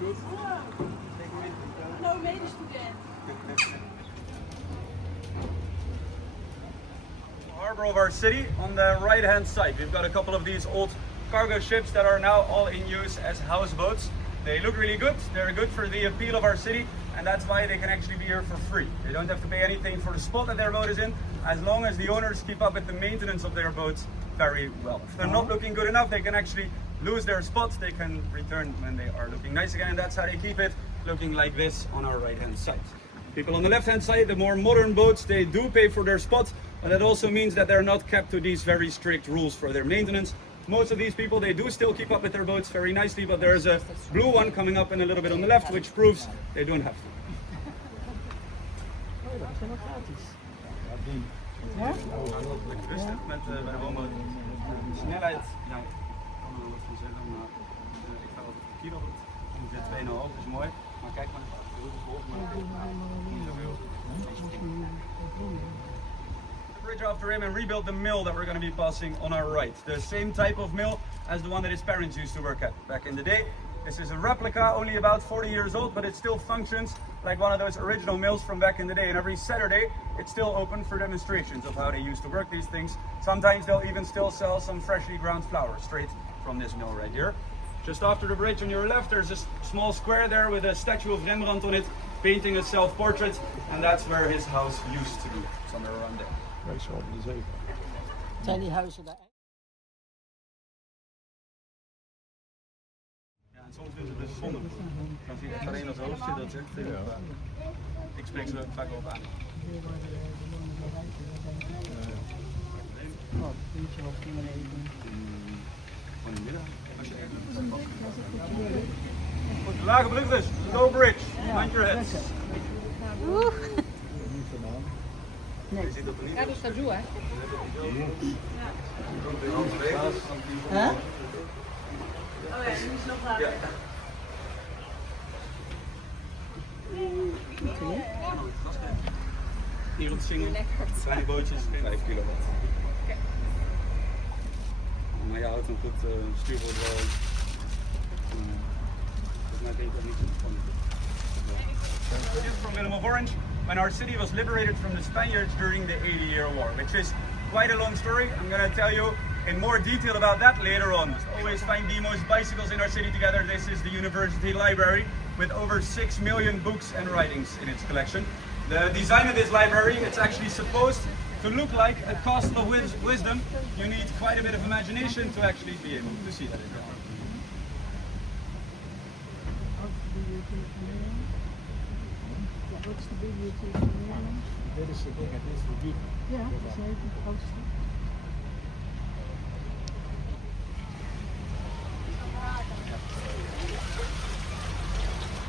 goed. Hallo medestudent. Harbor of our city on the right hand side. We've got a couple of these old cargo ships that are now all in use as houseboats. They look really good. They're good for the appeal of our city, and that's why they can actually be here for free. They don't have to pay anything for the spot that their boat is in, as long as the owners keep up with the maintenance of their boats very well. If they're not looking good enough, they can actually lose their spots. They can return when they are looking nice again, and that's how they keep it looking like this on our right hand side. People on the left hand side, the more modern boats, they do pay for their spots, but that also means that they're not kept to these very strict rules for their maintenance. Most of these people, they do still keep up with their boats very nicely, but there's a blue one coming up in a little bit on the left, which proves they don't have to. Ja? Rustig met bij de woonboot. Snelheid, ja, ik kan er wat van zeggen, maar ik ga altijd voor kilo. Ongeveer 2,5 is mooi. Maar kijk maar, de route volgt, maar niet zoveel. Bridge after him and rebuilt the mill that we're going to be passing on our right. The same type of mill as the one that his parents used to work at back in the day. This is a replica, only about 40 years old, but it still functions like one of those original mills from back in the day. And every Saturday, it's still open for demonstrations of how they used to work these things. Sometimes they'll even still sell some freshly ground flour straight from this mill right here. Just after the bridge on your left, there's a small square there with a statue of Rembrandt on it, painting a self-portrait, and that's where his house used to be, somewhere around there. Zijn die huizen daar? Ja, en soms is het dus zonde. Dan zie je alleen als hoofdje, dat zegt ik spreek ze vaak wel op aan. Oh, puntje op die manier. Van de middag, als je de lage brug dus, go bridge, mind your heads. Nee. Ja, dus dat doe hè. Huh? Oh ja, die is nog lager. Ja. Hier op de single, kleine bootjes, 5 kilowatt. Maar je houdt een goed stuurboord wel. Volgens mij denk ik dat niet zo spannend. From Willem of Orange, when our city was liberated from the Spaniards during the 80-year War, which is quite a long story. I'm going to tell you in more detail about that later on. Just always find the most bicycles in our city together. This is the University Library with over 6 million books and writings in its collection. The design of this library, it's actually supposed to look like a castle of wisdom. You need quite a bit of imagination to actually be able to see that. Wat is de bibliotheek van Nederland? Dit is de ding, dit is de diep. Ja, dat is een hele grootste.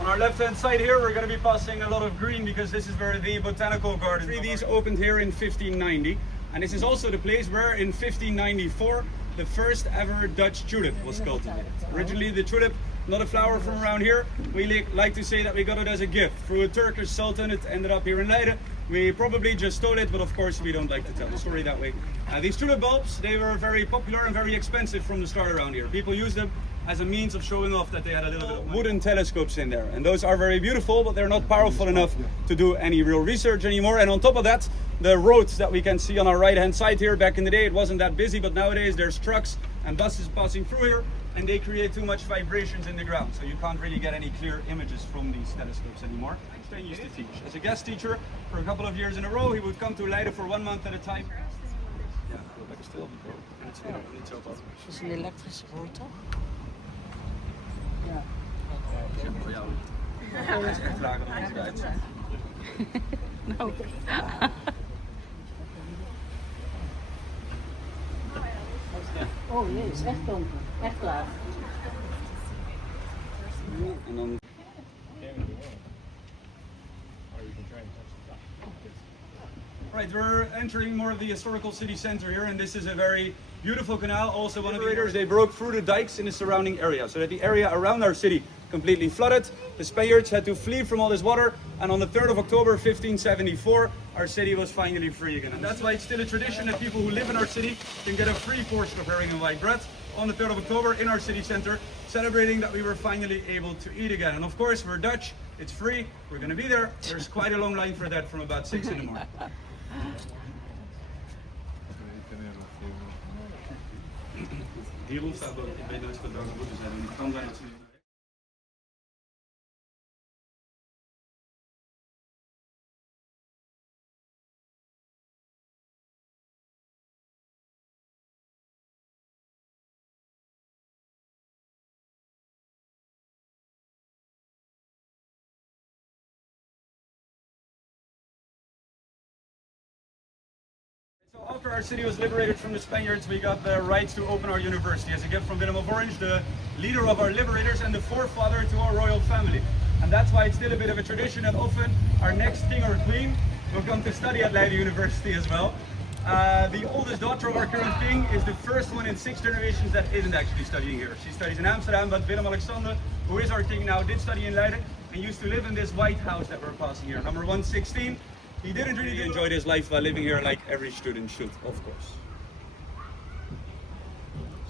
On our left hand side here, we're going to be passing a lot of green because this is where the botanical garden. These opened here in 1590, and this is also the place where in 1594 the first ever Dutch tulip was cultivated. Originally the tulip, not a flower from around here. We like to say that we got it as a gift through a Turkish sultan. It ended up here in Leiden. We probably just stole it, but of course we don't like to tell the story that way. These tulip bulbs, they were very popular and very expensive from the start around here. People used them as a means of showing off that they had a little bit of wooden telescopes in there. And those are very beautiful, but they're not powerful enough to do any real research anymore. And on top of that, the roads that we can see on our right hand side here, back in the day it wasn't that busy, but nowadays there's trucks and buses passing through here, and they create too much vibrations in the ground, so you can't really get any clear images from these telescopes anymore. Einstein used to teach. As a guest teacher for a couple of years in a row, he would come to Leiden for 1 month at a time. Ja, lekker stil. Niet zo wat. Het is een elektrische boot, toch? Ja. Voor jou. Hij is echt lager dan onze guides. Nou. Oh jee, het is echt donker. Echt laag. En dan... Right, we're entering more of the historical city center here, and this is a very beautiful canal. Also, one of the raiders, they broke through the dikes in the surrounding area, so that the area around our city completely flooded. The Spaniards had to flee from all this water, and on the 3rd of October 1574, our city was finally free again. And that's why it's still a tradition that people who live in our city can get a free portion of herring and white bread. on the 3rd of October in our city center, celebrating that we were finally able to eat again. And of course, we're Dutch, it's free, we're going to be there. There's quite a long line for that from about 6 in the morning. Hierop staat ook, ik weet nooit wat welke route zijn, het kan zijn dat ze... So after our city was liberated from the Spaniards, we got the right to open our university as a gift from Willem of Orange, the leader of our liberators and the forefather to our royal family. And that's why it's still a bit of a tradition that often our next king or queen will come to study at Leiden University as well. The oldest daughter of our current king is the first one in 6 generations that isn't actually studying here. She studies in Amsterdam, but Willem-Alexander, who is our king now, did study in Leiden and used to live in this white house that we're passing here, number 116. He didn't really enjoy his life while living here like every student should, of course.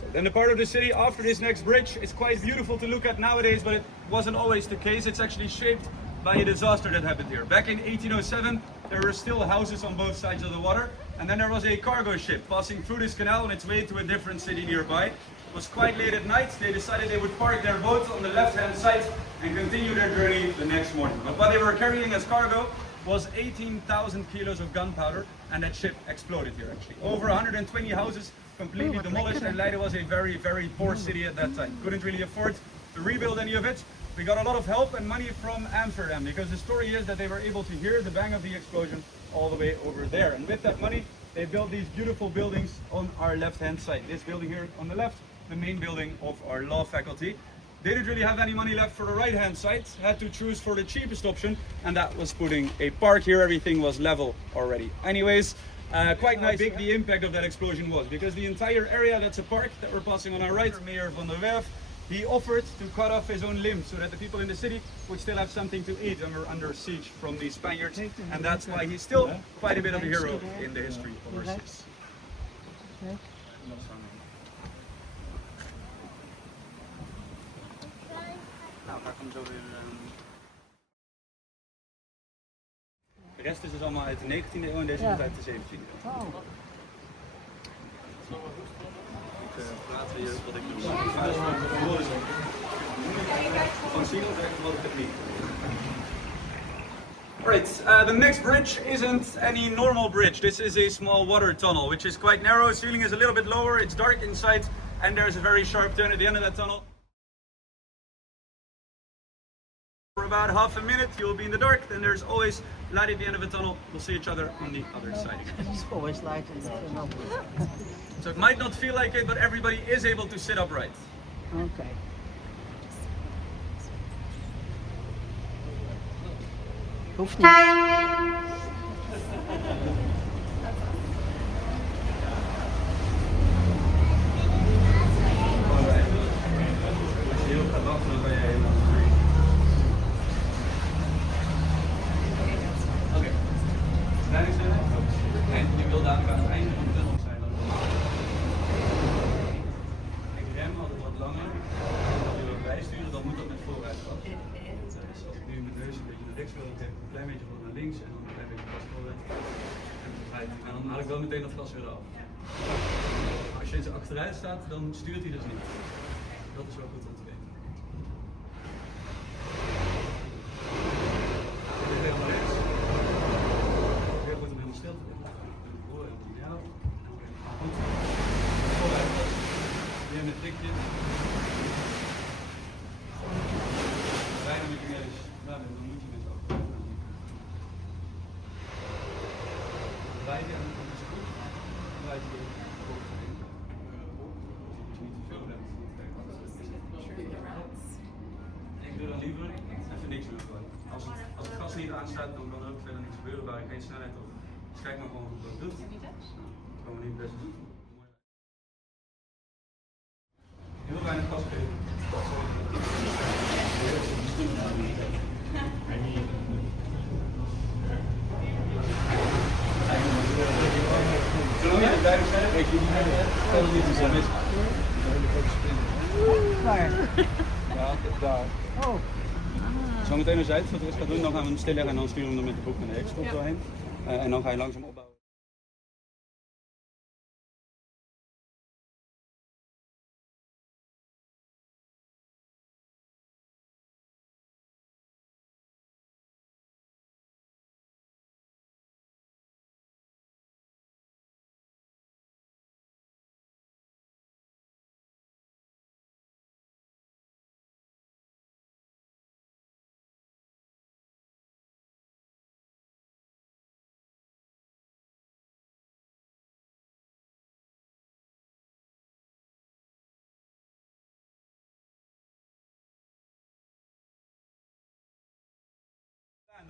So then the part of the city after this next bridge is quite beautiful to look at nowadays, but it wasn't always the case. It's actually shaped by a disaster that happened here. Back in 1807, there were still houses on both sides of the water, and then there was a cargo ship passing through this canal on its way to a different city nearby. It was quite late at night. They decided they would park their boat on the left-hand side and continue their journey the next morning. But what they were carrying as cargo was 18,000 kilos of gunpowder, and that ship exploded here actually. Over 120 houses completely demolished, and Leiden was a very, very poor city at that time. Couldn't really afford to rebuild any of it. We got a lot of help and money from Amsterdam, because the story is that they were able to hear the bang of the explosion all the way over there. And with that money, they built these beautiful buildings on our left-hand side. This building here on the left, the main building of our law faculty. They didn't really have any money left for the right-hand side, had to choose for the cheapest option, and that was putting a park here. Everything was level already. Anyways, quite nice how big the impact of that explosion was, because the entire area that's a park that we're passing on our right, Mayor van der Werf, he offered to cut off his own limbs so that the people in the city would still have something to eat and were under siege from the Spaniards, and that's why he's still quite a bit of a hero in the history of our city. Nou, daar komt zo weer. De rest is dus allemaal uit de 19e eeuw en deze komt uit de 17e eeuw. Oh. Ik praat hier wat ik doe. Van zien of echt wat ik heb niet. Right, the next bridge isn't any normal bridge. This is a small water tunnel, which is quite narrow. The ceiling is a little bit lower, it's dark inside, and there's a very sharp turn at the end of that tunnel. For about half a minute, you'll be in the dark, then there's always light at the end of the tunnel. We'll see each other on the other side again. It's always light in the tunnel. So it might not feel like it, but everybody is able to sit upright. Okay. Hoeft niet. Als je heel gaat wachten, dan ben je helemaal free. Oké. Leiding zijn. En je wil dadelijk aan het einde van de tunnel zijn. Ik rem altijd wat langer. Als je wilt bijsturen, dan moet dat met vooruit gaan. Dus als ik nu mijn neus een beetje naar rechts wil, dan geef ik een klein beetje naar links en dan een klein beetje gas vooruit. En dan haal ik wel meteen dat gas weer af. Als je eens achteruit staat, dan stuurt hij dus niet. Dat is wel goed om te weten. Dit is helemaal rechts. Heel goed om helemaal stil te doen. Voor en ideaal. Goed. Vooruit. Weer met tikje. Bijna met je neus. Nou, dan moet je dus ook. Draai je en dan is het goed. Draai je weer. Ik doe dan liever even niks doen. Als het gas niet aanstaat, dan kan er ook verder niks gebeuren waar ik geen snelheid op. Dus kijk maar gewoon wat het doet. Gewoon niet best doen. Heel weinig gas geven. Zolang je het duidelijk zijn, weet je niet meer. Kan het niet zo mis. Waar? Ja, daar. Oh, Zometeen als jij het voor de rest gaat doen, dan gaan we hem stilleggen en dan sturen we hem met de boek naar de hekstop doorheen. En dan ga je langzaam opbouwen.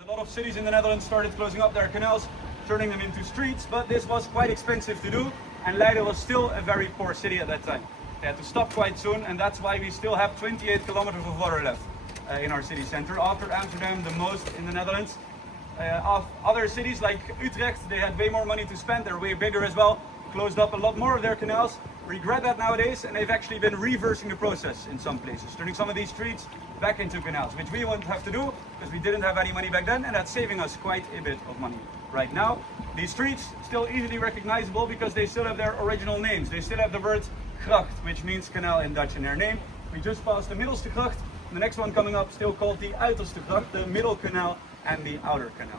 A lot of cities in the Netherlands started closing up their canals, turning them into streets, but this was quite expensive to do, and Leiden was still a very poor city at that time. They had to stop quite soon, and that's why we still have 28 kilometers of water left in our city center. After Amsterdam, the most in the Netherlands. Of other cities like Utrecht, they had way more money to spend, they're way bigger as well, closed up a lot more of their canals, regret that nowadays, and they've actually been reversing the process in some places, turning some of these streets back into canals, which we won't have to do because we didn't have any money back then, and that's saving us quite a bit of money right now. These streets still easily recognizable because they still have their original names. They still have the word gracht, which means canal in Dutch in their name. We just passed the Middelste Gracht, the next one coming up still called the Uiterste Gracht, the middle canal and the outer canal.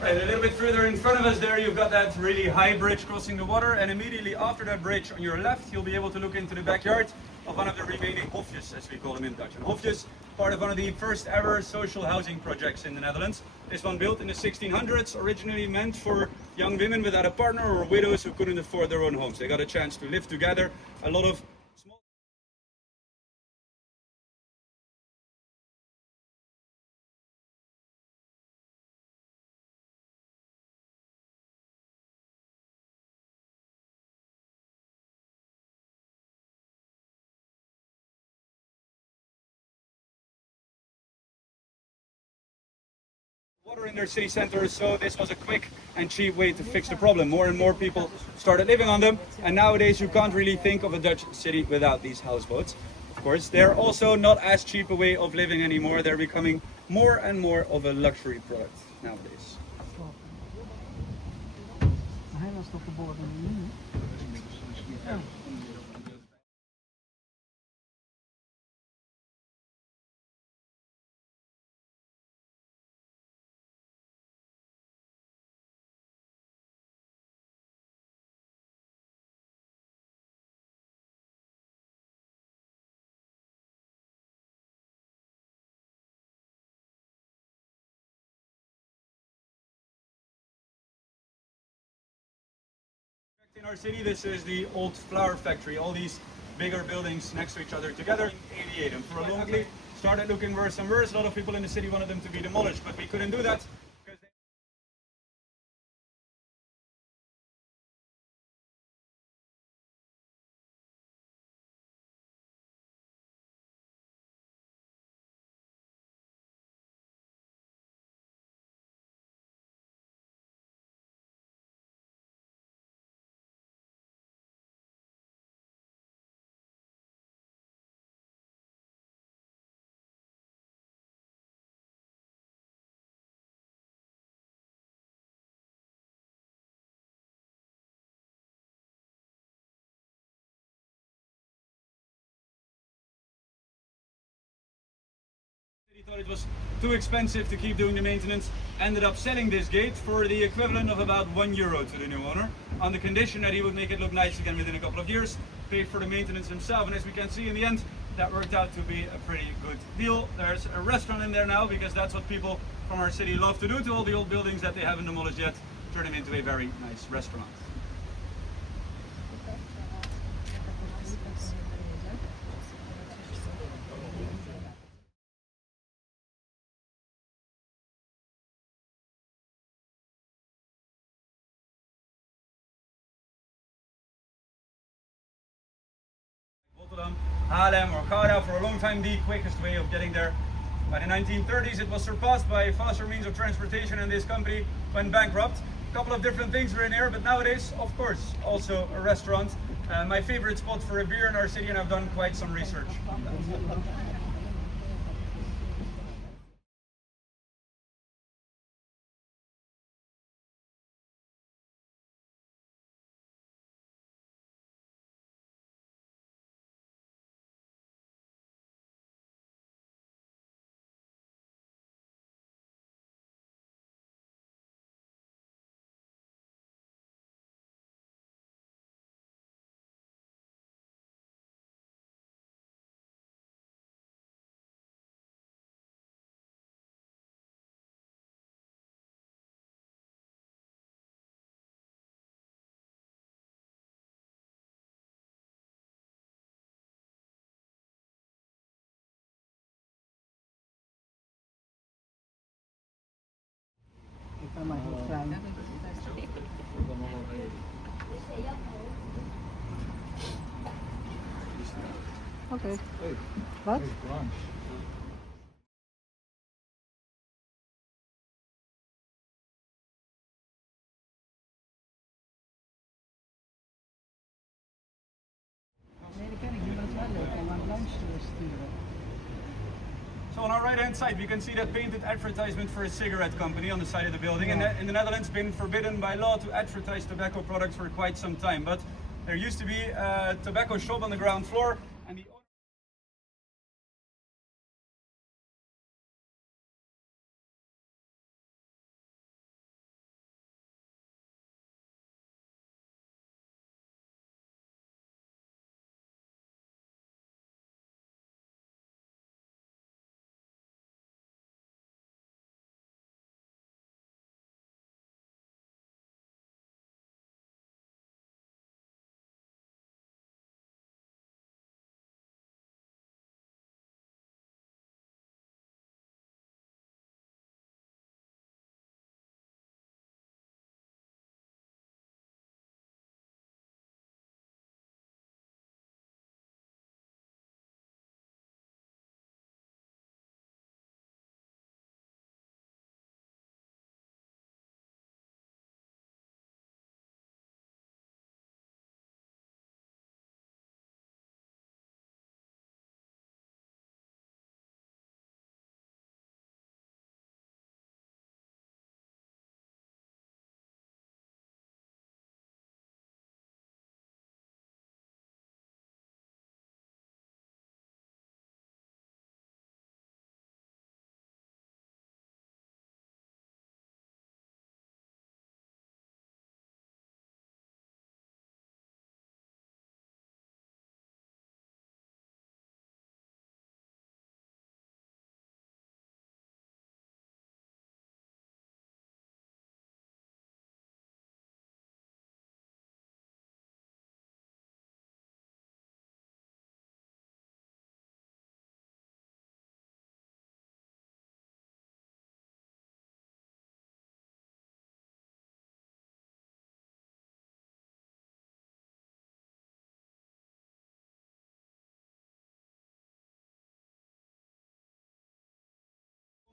Right, a little bit further in front of us there, you've got that really high bridge crossing the water, and immediately after that bridge on your left, you'll be able to look into the backyard of one of the remaining hofjes, as we call them in Dutch. And hofjes, part of one of the first ever social housing projects in the Netherlands. This one built in the 1600s, originally meant for young women without a partner or widows who couldn't afford their own homes. They got a chance to live together. A lot of small... water in their city center, so this was a quick and cheap way to fix the problem. More and more people started living on them, and nowadays you can't really think of a Dutch city without these houseboats. Of course, they're also not as cheap a way of living anymore. They're becoming more and more of a luxury product nowadays. maar hij was toch geboren in juni? Ja. In our city, this is the old flour factory. All these bigger buildings next to each other together. 88, and for a long time started looking worse and worse. A lot of people in the city wanted them to be demolished, but we couldn't do that. He thought it was too expensive to keep doing the maintenance, ended up selling this gate for the equivalent of about €1 to the new owner, on the condition that he would make it look nice again within a couple of years, pay for the maintenance himself, and as we can see in the end, that worked out to be a pretty good deal. There's a restaurant in there now, because that's what people from our city love to do to all the old buildings that they haven't demolished yet, turn them into a very nice restaurant. Haarlem or Gouda, for a long time the quickest way of getting there. By the 1930s it was surpassed by faster means of transportation, and this company went bankrupt. A couple of different things were in here, but nowadays, of course, also a restaurant. My favorite spot for a beer in our city, and I've done quite some research on that. Ik ben maar heel klein. Oké. Wat? Nee, dat ken ik niet, maar het is wel leuk om aan lunch te sturen. So on our right hand side we can see that painted advertisement for a cigarette company on the side of the building. And in the Netherlands been forbidden by law to advertise tobacco products for quite some time. But there used to be a tobacco shop on the ground floor, and the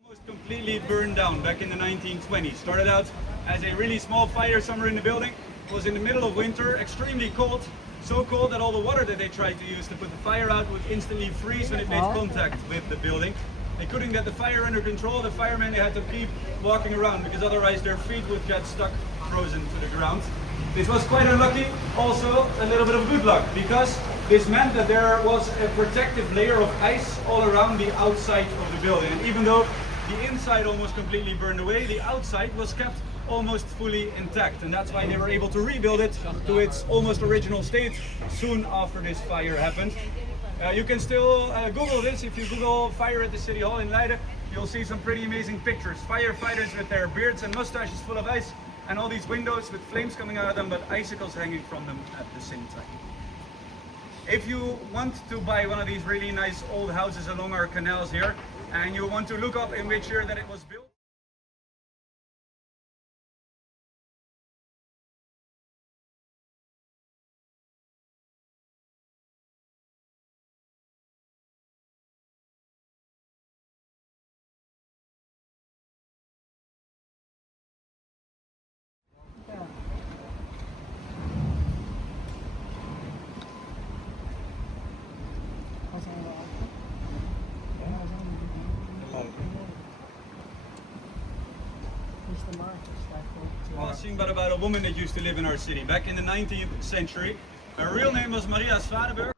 almost completely burned down back in the 1920s. Started out as a really small fire somewhere in the building. It was in the middle of winter, extremely cold. So cold that all the water that they tried to use to put the fire out would instantly freeze when it made contact with the building. They couldn't get the fire under control. The firemen, they had to keep walking around because otherwise their feet would get stuck frozen to the ground. This was quite unlucky. Also a little bit of good luck, because this meant that there was a protective layer of ice all around the outside of the building. And even though the inside almost completely burned away, the outside was kept almost fully intact, and that's why they were able to rebuild it to its almost original state soon after this fire happened. You can still Google this. If you Google fire at the City Hall in Leiden, you'll see some pretty amazing pictures. Firefighters with their beards and mustaches full of ice, and all these windows with flames coming out of them, but icicles hanging from them at the same time. If you want to buy one of these really nice old houses along our canals here, and you want to look up in which year that it was built, passing, but about a woman that used to live in our city back in the 19th century. Her real name was Maria Zwaardenburg.